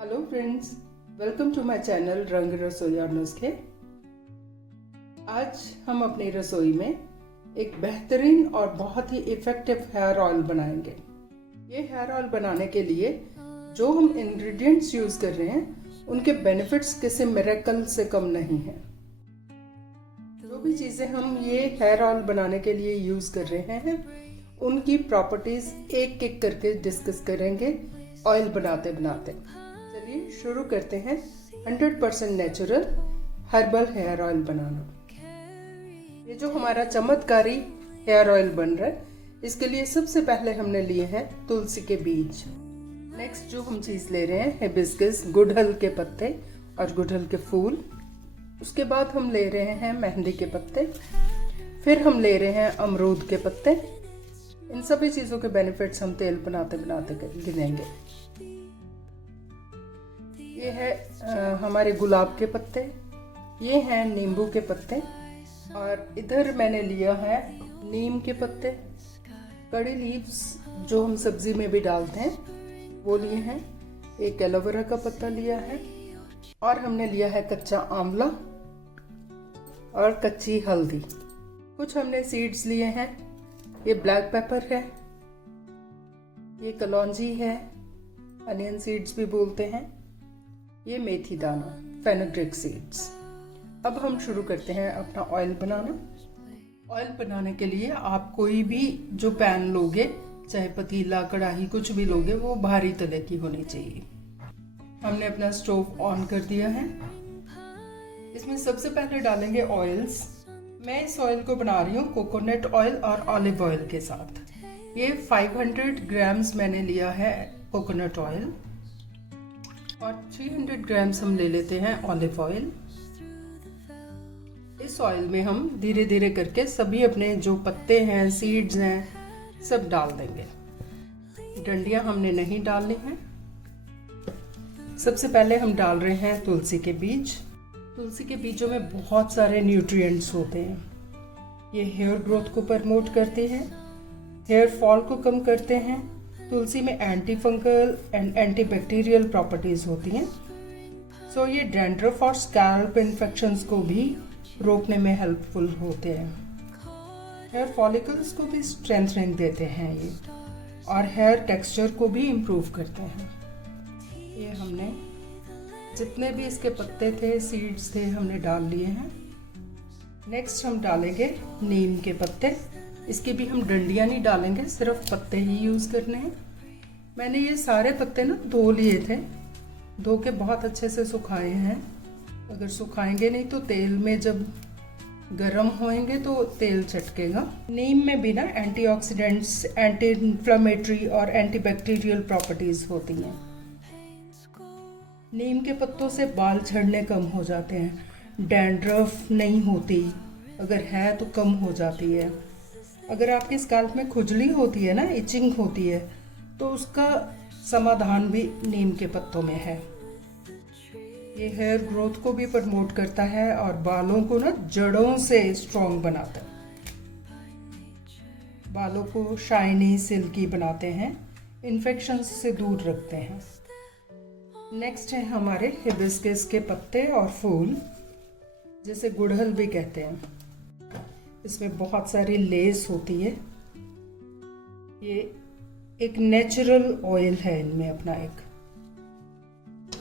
Hello friends, welcome to my channel Rang Rasoi और नुस्खे। आज हम अपनी रसोई में एक बेहतरीन और बहुत ही इफ़ेक्टिव हेयर ऑयल बनाएंगे। ये हेयर ऑयल बनाने के लिए जो हम इंग्रेडिएंट्स यूज़ कर रहे हैं उनके बेनिफिट्स किसी मिरेकल से कम नहीं हैं। जो भी चीज़ें हम ये हेयर ऑयल बनाने के लिए यूज़ कर रहे हैं उनकी प्रॉपर्टीज़ एक एक करके डिस्कस करेंगे ऑयल बनाते बनाते। चलिए शुरू करते हैं 100% नेचुरल हर्बल हेयर ऑयल बनाना। ये जो हमारा चमत्कारी हेयर ऑयल बन रहा है, इसके लिए सबसे पहले हमने लिए हैं तुलसी के बीज। नेक्स्ट जो हम चीज़ ले रहे हैं हिबिस्कस, गुड़हल के पत्ते और गुड़हल के फूल। उसके बाद हम ले रहे हैं मेहंदी के पत्ते। फिर हम ले रहे हैं अमरूद के पत्ते। इन सभी चीज़ों के बेनिफिट्स हम तेल बनाते बनाते गिनेंगे। ये है हमारे गुलाब के पत्ते, ये हैं नींबू के पत्ते, और इधर मैंने लिया है नीम के पत्ते। कड़ी लीव्स जो हम सब्जी में भी डालते हैं वो लिए हैं। एक एलोवेरा का पत्ता लिया है, और हमने लिया है कच्चा आंवला और कच्ची हल्दी। कुछ हमने सीड्स लिए हैं। ये ब्लैक पेपर है, ये कलौंजी है, अनियन सीड्स भी बोलते हैं, ये मेथी दाना, फेनुग्रीक सीड्स। अब हम शुरू करते हैं अपना ऑयल बनाना। ऑयल बनाने के लिए आप कोई भी जो पैन लोगे, चाहे पतीला, कढ़ाई, कुछ भी लोगे, वो भारी तले की होनी चाहिए। हमने अपना स्टोव ऑन कर दिया है। इसमें सबसे पहले डालेंगे ऑयल्स। मैं इस ऑयल को बना रही हूँ कोकोनट ऑयल और ऑलिव ऑयल के साथ। ये 500 ग्राम्स मैंने लिया है कोकोनट ऑयल, और 300 ग्राम्स हम ले लेते हैं ऑलिव ऑयल। इस ऑयल में हम धीरे धीरे करके सभी अपने जो पत्ते हैं, सीड्स हैं, सब डाल देंगे। डंडियां हमने नहीं डालनी हैं। सबसे पहले हम डाल रहे हैं तुलसी के बीज। तुलसी के बीजों में बहुत सारे न्यूट्रिएंट्स होते हैं। ये हेयर ग्रोथ को प्रमोट करते हैं, हेयर फॉल को कम करते हैं। तुलसी में anti fungal and anti bacterial properties होती हैं। सो ये डैंड्रफ और स्कैल्प इन्फेक्शंस को भी रोकने में हेल्पफुल होते हैं। हेयर फॉलिकल्स को भी स्ट्रेंथनिंग देते हैं ये, और हेयर टेक्सचर को भी इम्प्रूव करते हैं। ये हमने जितने भी इसके पत्ते थे, सीड्स थे, हमने डाल लिए हैं। नेक्स्ट हम डालेंगे नीम के पत्ते। इसकी भी हम डंडियां नहीं डालेंगे, सिर्फ पत्ते ही यूज़ करने हैं। मैंने ये सारे पत्ते ना धो लिए थे, धो के बहुत अच्छे से सुखाए हैं। अगर सुखाएंगे नहीं तो तेल में जब गर्म होएंगे तो तेल चटकेगा। नीम में भी ना एंटीऑक्सीडेंट्स, एंटी इन्फ्लेमेटरी और एंटीबैक्टीरियल प्रॉपर्टीज होती हैं। नीम के पत्तों से बाल झड़ने कम हो जाते हैं, डैंड्रफ नहीं होती, अगर है तो कम हो जाती है। अगर आपकी स्कैल्प में खुजली होती है ना, इचिंग होती है, तो उसका समाधान भी नीम के पत्तों में है। ये हेयर ग्रोथ को भी प्रमोट करता है और बालों को ना जड़ों से स्ट्रॉन्ग बनाता है। बालों को शाइनी, सिल्की बनाते हैं, इन्फेक्शंस से दूर रखते हैं। नेक्स्ट है हमारे हिबिस्कस के पत्ते और फूल, जिसे गुड़हल भी कहते हैं। इसमें बहुत सारी लेस होती है। ये एक नेचुरल ऑयल है इनमें अपना एक।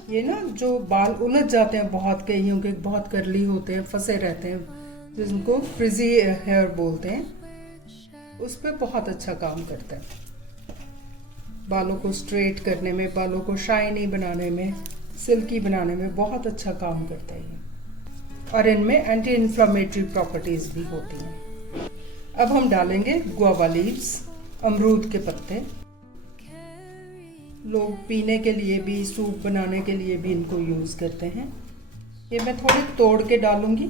ये ना जो बाल उलझ जाते हैं, बहुत कईयों के बहुत करली होते हैं, फंसे रहते हैं, जिनको फ्रिजी हेयर बोलते हैं, उस पर बहुत अच्छा काम करता है। बालों को स्ट्रेट करने में, बालों को शाइनी बनाने में, सिल्की बनाने में बहुत अच्छा काम करता है ये। और इनमें एंटी इन्फ्लेमेटरी प्रॉपर्टीज भी होती हैं। अब हम डालेंगे गुआवा लीव्स, अमरूद के पत्ते। लोग पीने के लिए भी, सूप बनाने के लिए भी इनको यूज़ करते हैं। ये मैं थोड़े तोड़ के डालूंगी।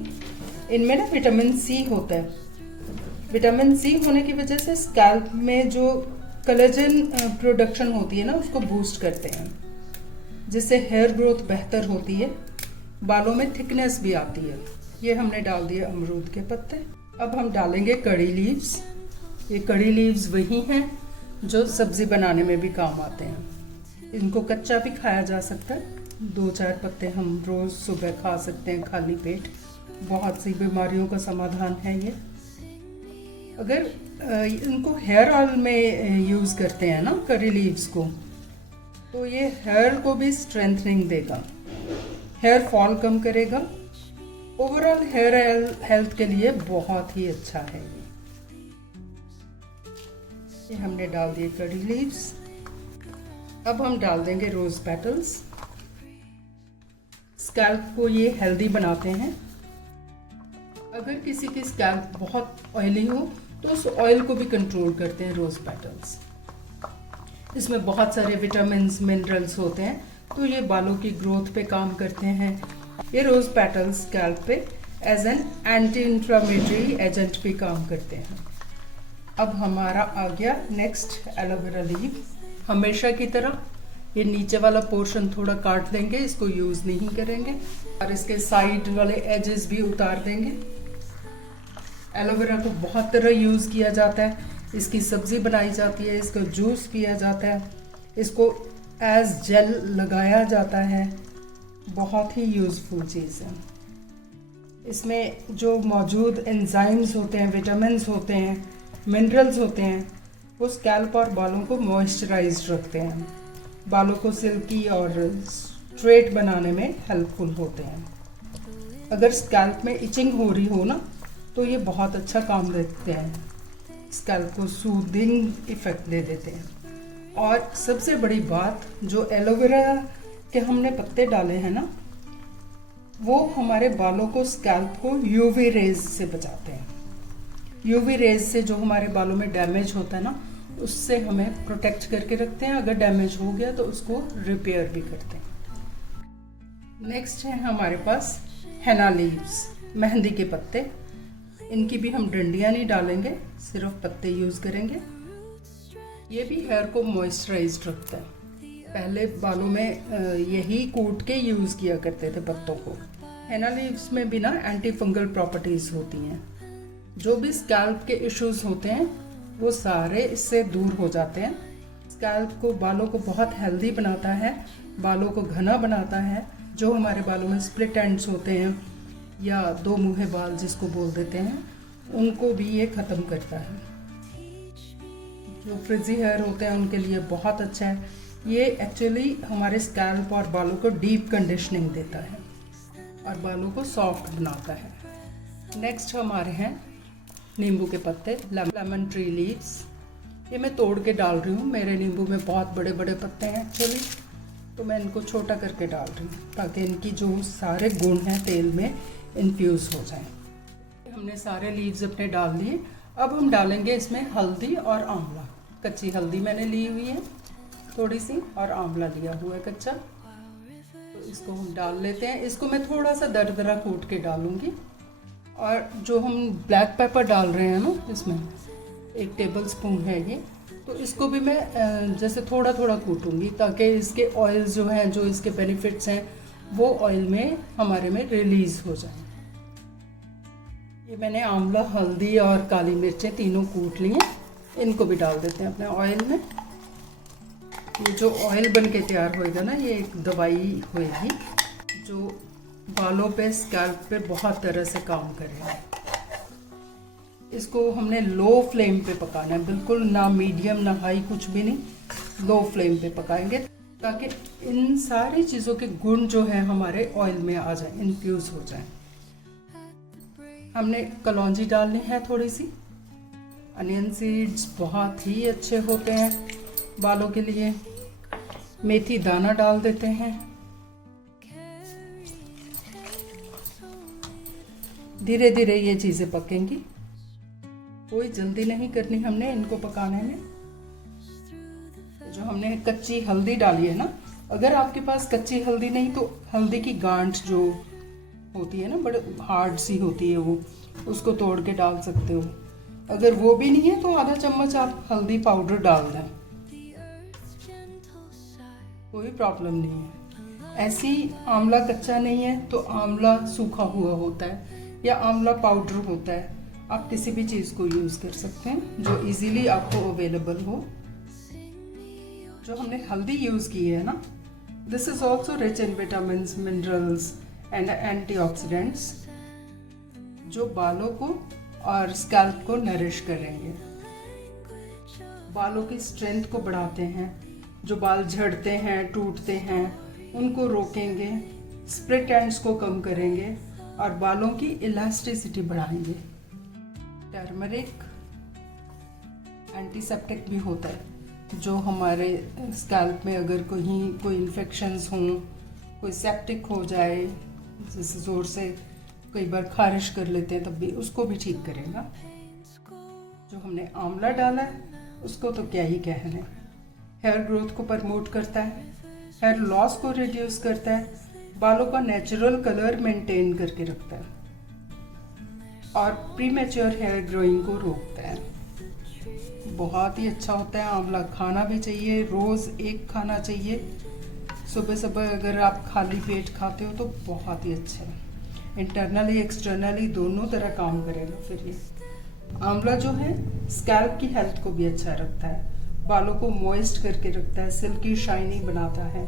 इनमें ना विटामिन सी होता है। विटामिन सी होने की वजह से स्कैल्प में जो कोलेजन प्रोडक्शन होती है ना, उसको बूस्ट करते हैं, जिससे हेयर ग्रोथ बेहतर होती है, बालों में थिकनेस भी आती है। ये हमने डाल दिए अमरूद के पत्ते। अब हम डालेंगे कड़ी लीव्स। ये कड़ी लीव्स वही हैं जो सब्जी बनाने में भी काम आते हैं। इनको कच्चा भी खाया जा सकता है। 2-4 पत्ते हम रोज़ सुबह खा सकते हैं खाली पेट। बहुत सी बीमारियों का समाधान है ये। अगर इनको हेयर ऑयल में यूज़ करते हैं ना, करी लीव्स को, तो ये हेयर को भी स्ट्रेंथनिंग देगा, हेयर फॉल कम करेगा। ओवरऑल हेयर हेल्थ के लिए बहुत ही अच्छा है ये हमने डाल दिए करी लीव्स। अब हम डाल देंगे रोज पेटल्स। स्कैल्प को ये हेल्दी बनाते हैं। अगर किसी की स्कैल्प बहुत ऑयली हो तो उस ऑयल को भी कंट्रोल करते हैं रोज पेटल्स। इसमें बहुत सारे विटामिन मिनरल्स होते हैं, तो ये बालों की ग्रोथ पे काम करते हैं। ये रोज पेटल्स स्कैल्प पे as an anti inflammatory agent भी काम करते हैं। अब हमारा आ गया नेक्स्ट एलोवेरा लीव। हमेशा की तरह ये नीचे वाला पोर्शन थोड़ा काट लेंगे, इसको यूज नहीं करेंगे, और इसके साइड वाले एजेस भी उतार देंगे। एलोवेरा को बहुत तरह यूज किया जाता है। इसकी सब्जी बनाई जाती है, इसका जूस पिया जाता है, इसको एज जेल लगाया जाता है। बहुत ही यूजफुल चीज़ है। इसमें जो मौजूद एंजाइम्स होते हैं, विटामिन्स होते हैं, मिनरल्स होते हैं, वो स्कैल्प और बालों को मॉइस्चराइज्ड रखते हैं, बालों को सिल्की और स्ट्रेट बनाने में हेल्पफुल होते हैं। अगर स्कैल्प में इचिंग हो रही हो ना, तो ये बहुत अच्छा काम देते हैं, स्कैल्प को सूदिंग इफेक्ट दे देते हैं। और सबसे बड़ी बात, जो एलोवेरा के हमने पत्ते डाले हैं ना, वो हमारे बालों को, स्कैल्प को यूवी रेज से बचाते हैं। यूवी रेज से जो हमारे बालों में डैमेज होता है ना, उससे हमें प्रोटेक्ट करके रखते हैं। अगर डैमेज हो गया तो उसको रिपेयर भी करते हैं। नेक्स्ट है हमारे पास हेना लीव्स, मेहंदी के पत्ते। इनकी भी हम डंडियाँ नहीं डालेंगे, सिर्फ पत्ते यूज़ करेंगे। ये भी हेयर को मॉइस्चराइज्ड रखता है। पहले बालों में यही कूट के यूज़ किया करते थे पत्तों को। हेना लीव्स में भी ना एंटी फंगल प्रॉपर्टीज़ होती हैं। जो भी स्कैल्प के इश्यूज होते हैं वो सारे इससे दूर हो जाते हैं। स्कैल्प को, बालों को बहुत हेल्दी बनाता है, बालों को घना बनाता है। जो हमारे बालों में स्प्लिट एंड्स होते हैं या दो मुँहे बाल जिसको बोल देते हैं, उनको भी ये ख़त्म करता है। जो फ्रिजी हेयर होते हैं उनके लिए बहुत अच्छा है। ये एक्चुअली हमारे स्कैल्प और बालों को डीप कंडीशनिंग देता है और बालों को सॉफ्ट बनाता है। नेक्स्ट हमारे हैं नींबू के पत्ते, लेमन ट्री लीव्स। ये मैं तोड़ के डाल रही हूँ। मेरे नींबू में बहुत बड़े बड़े पत्ते हैं एक्चुअली, तो मैं इनको छोटा करके डाल रही हूँ ताकि इनकी जो सारे गुण हैं तेल में इन्फ्यूज़ हो जाएं। हमने सारे लीव्स अपने डाल लिए। अब हम डालेंगे इसमें हल्दी और आंवला। कच्ची हल्दी मैंने ली हुई है थोड़ी सी, और आंवला लिया हुआ है कच्चा, तो इसको हम डाल लेते हैं। इसको मैं थोड़ा सा दरदरा कूट के डालूंगी। और जो हम ब्लैक पेपर डाल रहे हैं ना, इसमें 1 टेबल स्पून है ये, तो इसको भी मैं जैसे थोड़ा थोड़ा कूटूंगी ताकि इसके ऑयल जो हैं, जो इसके बेनिफिट्स हैं, वो ऑयल में हमारे में रिलीज हो जाए। ये मैंने आंवला, हल्दी और काली मिर्चें तीनों कूट ली हैं। इनको भी डाल देते हैं अपने ऑयल में। ये जो ऑयल बन के तैयार होएगा ना, ये एक दवाई होएगी जो बालों पे, स्कैल्प पे बहुत तरह से काम करेगा। इसको हमने लो फ्लेम पे पकाना है, बिल्कुल ना मीडियम ना हाई, कुछ भी नहीं, लो फ्लेम पे पकाएंगे ताकि इन सारी चीज़ों के गुण जो है हमारे ऑयल में आ जाए, इन्फ्यूज़ हो जाए। हमने कलौंजी डालनी है थोड़ी सी। अनियन सीड्स बहुत ही अच्छे होते हैं बालों के लिए। मेथी दाना डाल देते हैं। धीरे धीरे ये चीज़ें पकेंगी, कोई जल्दी नहीं करनी हमने इनको पकाने में। जो हमने कच्ची हल्दी डाली है ना, अगर आपके पास कच्ची हल्दी नहीं तो हल्दी की गांठ जो होती है ना, बड़े हार्ड सी होती है, वो उसको तोड़ के डाल सकते हो। अगर वो भी नहीं है तो आधा चम्मच आप हल्दी पाउडर डाल दें, कोई प्रॉब्लम नहीं है। ऐसी आंवला कच्चा नहीं है तो आंवला सूखा हुआ होता है या आंवला पाउडर होता है, आप किसी भी चीज़ को यूज़ कर सकते हैं जो इजीली आपको अवेलेबल हो। जो हमने हल्दी यूज़ की है ना, this is also rich in vitamins, minerals and antioxidants, जो बालों को और स्कैल्प को नरिश करेंगे, बालों की स्ट्रेंथ को बढ़ाते हैं, जो बाल झड़ते हैं, टूटते हैं, उनको रोकेंगे, स्प्लिट एंड्स को कम करेंगे और बालों की इलास्टिसिटी बढ़ाएंगे। टर्मरिक एंटीसेप्टिक भी होता है, जो हमारे स्कैल्प में अगर कोई इन्फेक्शंस हों, कोई सेप्टिक हो जाए, जैसे ज़ोर से कई बार खारिश कर लेते हैं, तब भी उसको भी ठीक करेगा। जो हमने आंवला डाला है उसको तो क्या ही कहने, हेयर ग्रोथ को प्रमोट करता है, हेयर लॉस को रिड्यूस करता है, बालों का नेचुरल कलर मेंटेन करके रखता है और प्रीमेच्योर हेयर ग्रोइंग को रोकता है। बहुत ही अच्छा होता है आंवला, खाना भी चाहिए, रोज़ एक खाना चाहिए। सुबह सुबह अगर आप खाली पेट खाते हो तो बहुत ही अच्छा है, इंटरनली एक्सटर्नली दोनों तरह काम करेगा। फिर ये आंवला जो है स्कैल्प की हेल्थ को भी अच्छा रखता है, बालों को मॉइस्ट करके रखता है, सिल्की शाइनी बनाता है।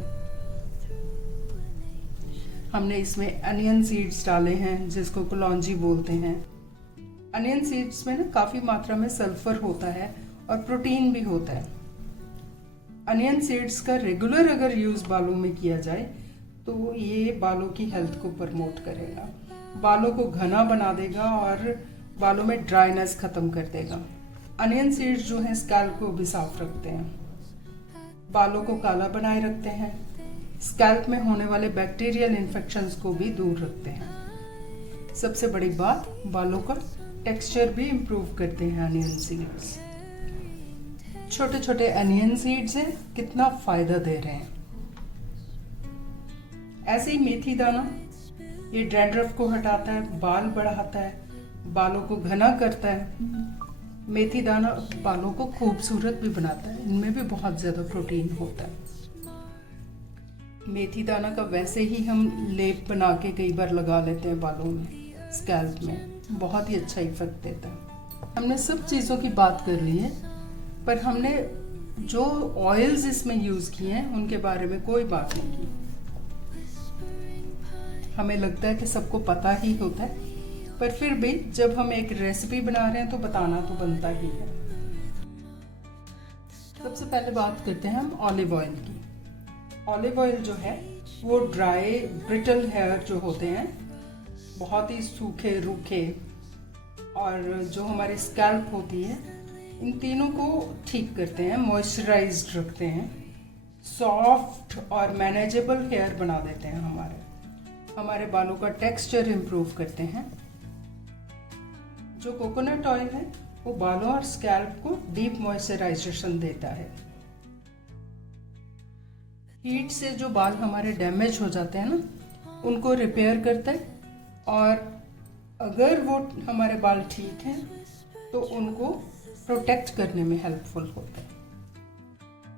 हमने इसमें अनियन सीड्स डाले हैं, जिसको कलौंजी बोलते हैं। अनियन सीड्स में ना काफ़ी मात्रा में सल्फर होता है और प्रोटीन भी होता है। अनियन सीड्स का रेगुलर अगर यूज़ बालों में किया जाए तो ये बालों की हेल्थ को प्रमोट करेगा, बालों को घना बना देगा और बालों में ड्राइनेस ख़त्म कर देगा। अनियन सीड्स जो हैं स्कैल्प को भी साफ रखते हैं, बालों को काला बनाए रखते हैं, स्कैल्प में होने वाले बैक्टीरियल इन्फेक्शंस को भी दूर रखते हैं। सबसे बड़ी बात, बालों का टेक्सचर भी इम्प्रूव करते हैं अनियन सीड्स। छोटे छोटे अनियन सीड्स हैं, कितना फ़ायदा दे रहे हैं। ऐसे ही मेथी दाना, ये डैंड्रफ को हटाता है, बाल बढ़ाता है, बालों को घना करता है। मेथी दाना बालों को खूबसूरत भी बनाता है, इनमें भी बहुत ज़्यादा प्रोटीन होता है। मेथी दाना का वैसे ही हम लेप बना के कई बार लगा लेते हैं बालों में, स्कैल्प में, बहुत ही अच्छा इफेक्ट देता है। हमने सब चीज़ों की बात कर ली है, पर हमने जो ऑयल्स इसमें यूज़ किए हैं उनके बारे में कोई बात नहीं की। हमें लगता है कि सबको पता ही होता है, पर फिर भी जब हम एक रेसिपी बना रहे हैं तो बताना तो बनता ही है। सबसे पहले बात करते हैं हम ऑलिव ऑयल की। ऑलिव ऑयल जो है वो ड्राई ब्रिटल हेयर जो होते हैं, बहुत ही सूखे रूखे, और जो हमारी स्कैल्प होती है, इन तीनों को ठीक करते हैं, मॉइस्चराइज्ड रखते हैं, सॉफ्ट और मैनेजेबल हेयर बना देते हैं, हमारे बालों का टेक्सचर इम्प्रूव करते हैं। जो कोकोनट ऑयल है वो बालों और स्कैल्प को डीप मॉइस्चराइजेशन देता है। हीट से जो बाल हमारे डैमेज हो जाते हैं ना, उनको रिपेयर करता है, और अगर वो हमारे बाल ठीक हैं तो उनको प्रोटेक्ट करने में हेल्पफुल होता है।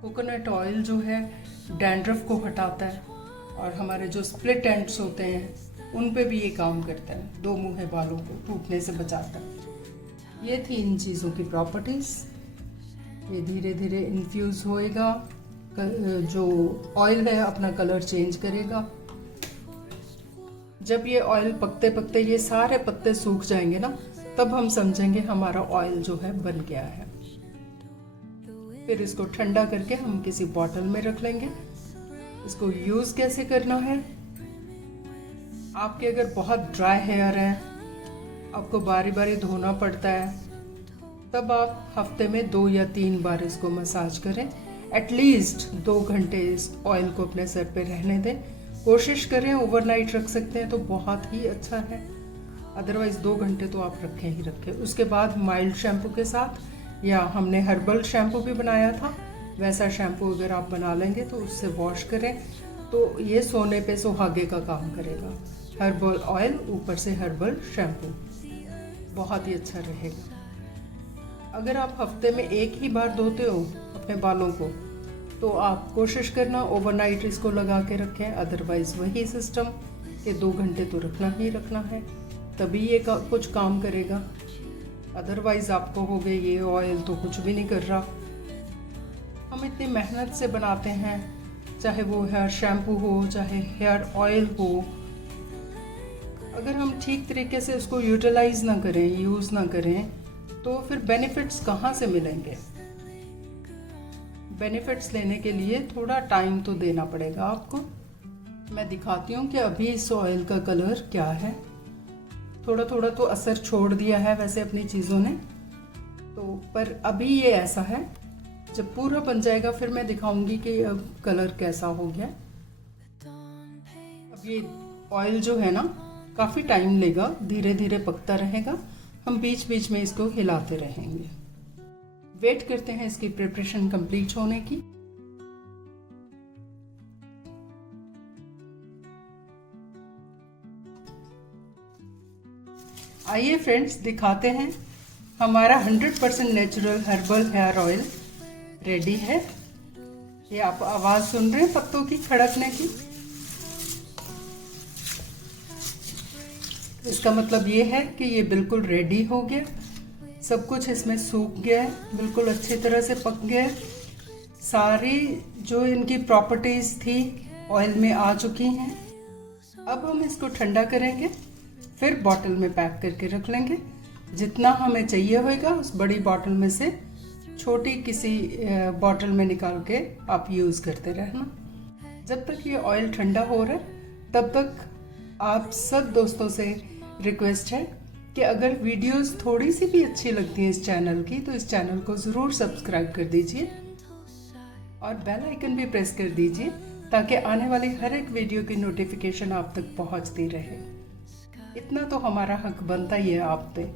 कोकोनट ऑयल जो है डैंड्रफ को हटाता है, और हमारे जो स्प्लिट एंड्स होते हैं उन पे भी ये काम करता है, दो मुँहे बालों को टूटने से बचाता है। ये थी इन चीज़ों की प्रॉपर्टीज़। ये धीरे धीरे इन्फ्यूज़ होएगा, जो ऑयल है अपना कलर चेंज करेगा। जब ये ऑयल पकते पकते ये सारे पत्ते सूख जाएंगे ना, तब हम समझेंगे हमारा ऑयल जो है बन गया है। फिर इसको ठंडा करके हम किसी बॉटल में रख लेंगे। इसको यूज़ कैसे करना है, आपके अगर बहुत ड्राई हेयर है, आपको बारी बारी धोना पड़ता है, तब आप हफ्ते में 2 या 3 बार इसको मसाज करें। एटलीस्ट 2 घंटे इस ऑयल को अपने सर पे रहने दें। कोशिश करें ओवरनाइट रख सकते हैं तो बहुत ही अच्छा है, अदरवाइज़ 2 घंटे तो आप रखें ही रखें। उसके बाद माइल्ड शैम्पू के साथ, या हमने हर्बल शैम्पू भी बनाया था, वैसा शैम्पू अगर आप बना लेंगे तो उससे वॉश करें, तो ये सोने पे सुहागे का काम करेगा। हर्बल ऑयल ऊपर से हर्बल शैम्पू, बहुत ही अच्छा रहेगा। अगर आप हफ्ते में 1 ही बार धोते हो अपने बालों को, तो आप कोशिश करना ओवरनाइट इसको लगा के रखें। अदरवाइज़ वही सिस्टम कि 2 घंटे तो रखना ही रखना है, तभी ये कुछ काम करेगा। अदरवाइज़ आपको हो गए ये ऑयल तो कुछ भी नहीं कर रहा। हम इतनी मेहनत से बनाते हैं, चाहे वो हेयर शैम्पू हो, चाहे हेयर ऑयल हो, अगर हम ठीक तरीके से उसको यूटिलाइज ना करें, यूज़ ना करें, तो फिर बेनिफिट्स कहाँ से मिलेंगे। बेनिफिट्स लेने के लिए थोड़ा टाइम तो देना पड़ेगा आपको। मैं दिखाती हूँ कि अभी इस ऑयल का कलर क्या है। थोड़ा थोड़ा तो असर छोड़ दिया है वैसे अपनी चीज़ों ने, तो पर अभी ये ऐसा है। जब पूरा बन जाएगा फिर मैं दिखाऊंगी कि अब कलर कैसा हो गया। अब ये ऑयल जो है ना काफ़ी टाइम लेगा, धीरे धीरे पकता रहेगा। हम बीच बीच में इसको हिलाते रहेंगे। वेट करते हैं इसकी प्रिपरेशन कंप्लीट होने की। आइए फ्रेंड्स, दिखाते हैं। हमारा 100% natural herbal hair oil ready है। ये आप आवाज़ सुन रहे हैं पत्तों की खड़कने की। इसका मतलब ये है कि ये बिल्कुल रेडी हो गया। सब कुछ इसमें सूख गया है, बिल्कुल अच्छी तरह से पक गया है। सारी जो इनकी प्रॉपर्टीज़ थी ऑयल में आ चुकी हैं। अब हम इसको ठंडा करेंगे, फिर बॉटल में पैक करके रख लेंगे। जितना हमें चाहिए होगा उस बड़ी बॉटल में से छोटी किसी बॉटल में निकाल के आप यूज़ करते रहना। जब तक ये ऑयल ठंडा हो रहा है तब तक आप सब दोस्तों से रिक्वेस्ट है कि अगर वीडियोस थोड़ी सी भी अच्छी लगती है इस चैनल की, तो इस चैनल को ज़रूर सब्सक्राइब कर दीजिए और बेल आइकन भी प्रेस कर दीजिए, ताकि आने वाली हर एक वीडियो की नोटिफिकेशन आप तक पहुंचती रहे। इतना तो हमारा हक बनता ही है आप पे।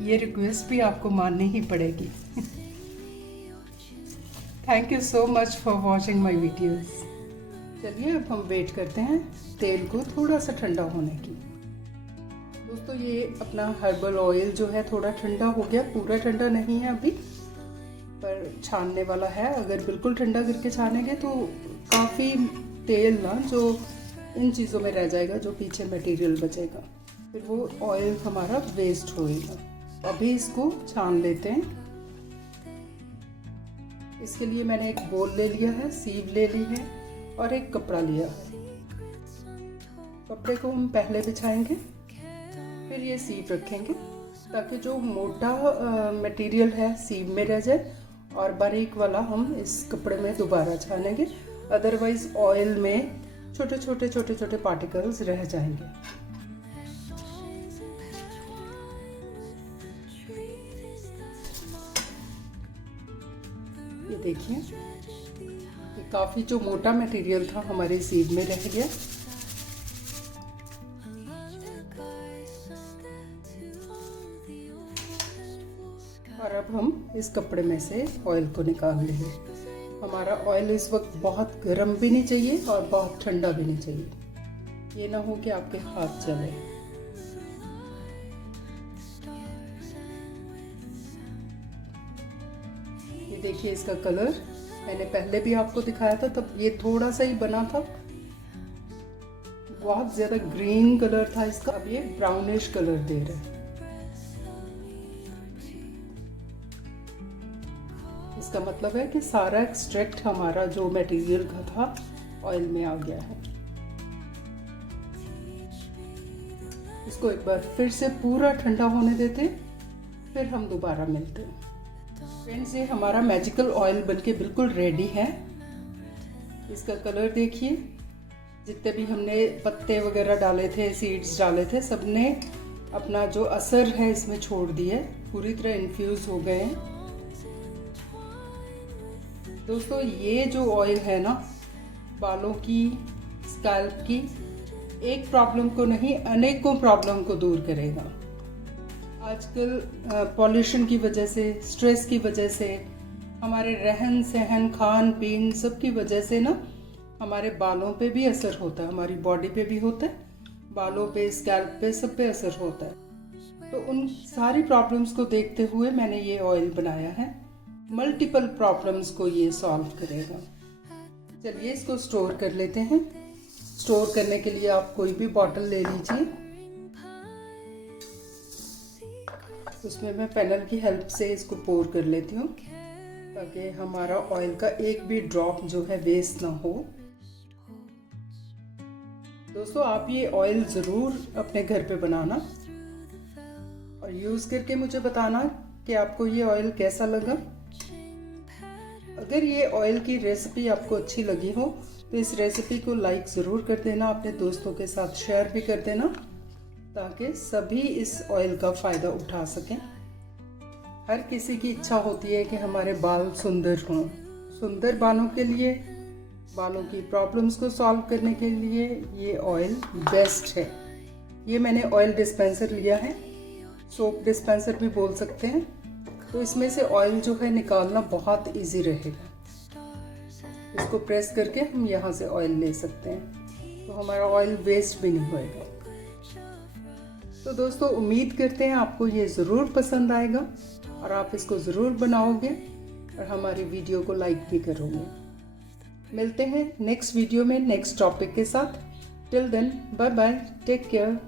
ये रिक्वेस्ट भी आपको माननी ही पड़ेगी। Thank you so much for watching my videos. चलिए अब हम वेट करते हैं तेल को थोड़ा सा ठंडा होने की। दोस्तों ये अपना हर्बल ऑयल जो है थोड़ा ठंडा हो गया, पूरा ठंडा नहीं है अभी, पर छानने वाला है। अगर बिल्कुल ठंडा करके छानेंगे तो काफ़ी तेल ना जो इन चीज़ों में रह जाएगा, जो पीछे मटेरियल बचेगा, फिर वो ऑयल हमारा वेस्ट होएगा। अभी इसको छान लेते हैं। इसके लिए मैंने एक बोल ले लिया है, सीव ले ली है और एक कपड़ा लिया है। कपड़े को हम पहले बिछाएंगे, फिर ये सीव रखेंगे ताकि जो मोटा मटेरियल है सीव में रह जाए और बारीक वाला हम इस कपड़े में दोबारा छानेंगे। अदरवाइज ऑयल में छोटे छोटे पार्टिकल्स रह जाएंगे। ये देखिए, ये काफ़ी जो मोटा मटेरियल था हमारे सीव में रह गया। और अब हम इस कपड़े में से ऑयल को निकाल लेंगे। हमारा ऑयल इस वक्त बहुत गर्म भी नहीं चाहिए और बहुत ठंडा भी नहीं चाहिए। ये ना हो कि आपके हाथ जले। ये देखिए इसका कलर, मैंने पहले भी आपको दिखाया था, तब ये थोड़ा सा ही बना था, बहुत ज्यादा ग्रीन कलर था इसका। अब ये ब्राउनिश कलर दे रहा है। इसका मतलब है कि सारा एक्सट्रैक्ट हमारा जो मटेरियल का था ऑयल में आ गया है। इसको एक बार फिर से पूरा ठंडा होने देते, फिर हम दोबारा मिलते हैं। फ्रेंड्स ये हमारा मैजिकल ऑयल बनके बिल्कुल रेडी है। इसका कलर देखिए, जितने भी हमने पत्ते वगैरह डाले थे, सीड्स डाले थे, सबने अपना जो असर है इसमें छोड़ दिया, पूरी तरह इन्फ्यूज हो गए हैं। दोस्तों ये जो ऑयल है ना, बालों की, स्कैल्प की एक प्रॉब्लम को नहीं अनेकों प्रॉब्लम को दूर करेगा। आजकल पॉल्यूशन की वजह से, स्ट्रेस की वजह से, हमारे रहन सहन, खान पीन सब की वजह से ना हमारे बालों पे भी असर होता है, हमारी बॉडी पे भी होता है, बालों पे, स्कैल्प पे, सब पे असर होता है। तो उन सारी प्रॉब्लम्स को देखते हुए मैंने ये ऑयल बनाया है। मल्टीपल प्रॉब्लम्स को ये सॉल्व करेगा। चलिए इसको स्टोर कर लेते हैं। स्टोर करने के लिए आप कोई भी बॉटल ले लीजिए। उसमें मैं पैनल की हेल्प से इसको पोर कर लेती हूँ ताकि हमारा ऑयल का एक भी ड्रॉप जो है वेस्ट ना हो। दोस्तों आप ये ऑयल ज़रूर अपने घर पे बनाना और यूज़ करके मुझे बताना कि आपको ये ऑयल कैसा लगा। अगर ये ऑयल की रेसिपी आपको अच्छी लगी हो तो इस रेसिपी को लाइक ज़रूर कर देना, अपने दोस्तों के साथ शेयर भी कर देना ताकि सभी इस ऑयल का फ़ायदा उठा सकें। हर किसी की इच्छा होती है कि हमारे बाल सुंदर हों। सुंदर बालों के लिए, बालों की प्रॉब्लम्स को सॉल्व करने के लिए ये ऑयल बेस्ट है। ये मैंने ऑयल डिस्पेंसर लिया है, सोप डिस्पेंसर भी बोल सकते हैं। तो इसमें से ऑयल जो है निकालना बहुत इजी रहेगा। इसको प्रेस करके हम यहाँ से ऑयल ले सकते हैं, तो हमारा ऑयल वेस्ट भी नहीं होएगा। तो दोस्तों उम्मीद करते हैं आपको ये ज़रूर पसंद आएगा और आप इसको ज़रूर बनाओगे और हमारी वीडियो को लाइक भी करोगे। मिलते हैं नेक्स्ट वीडियो में नेक्स्ट टॉपिक के साथ। Till then bye bye, take care.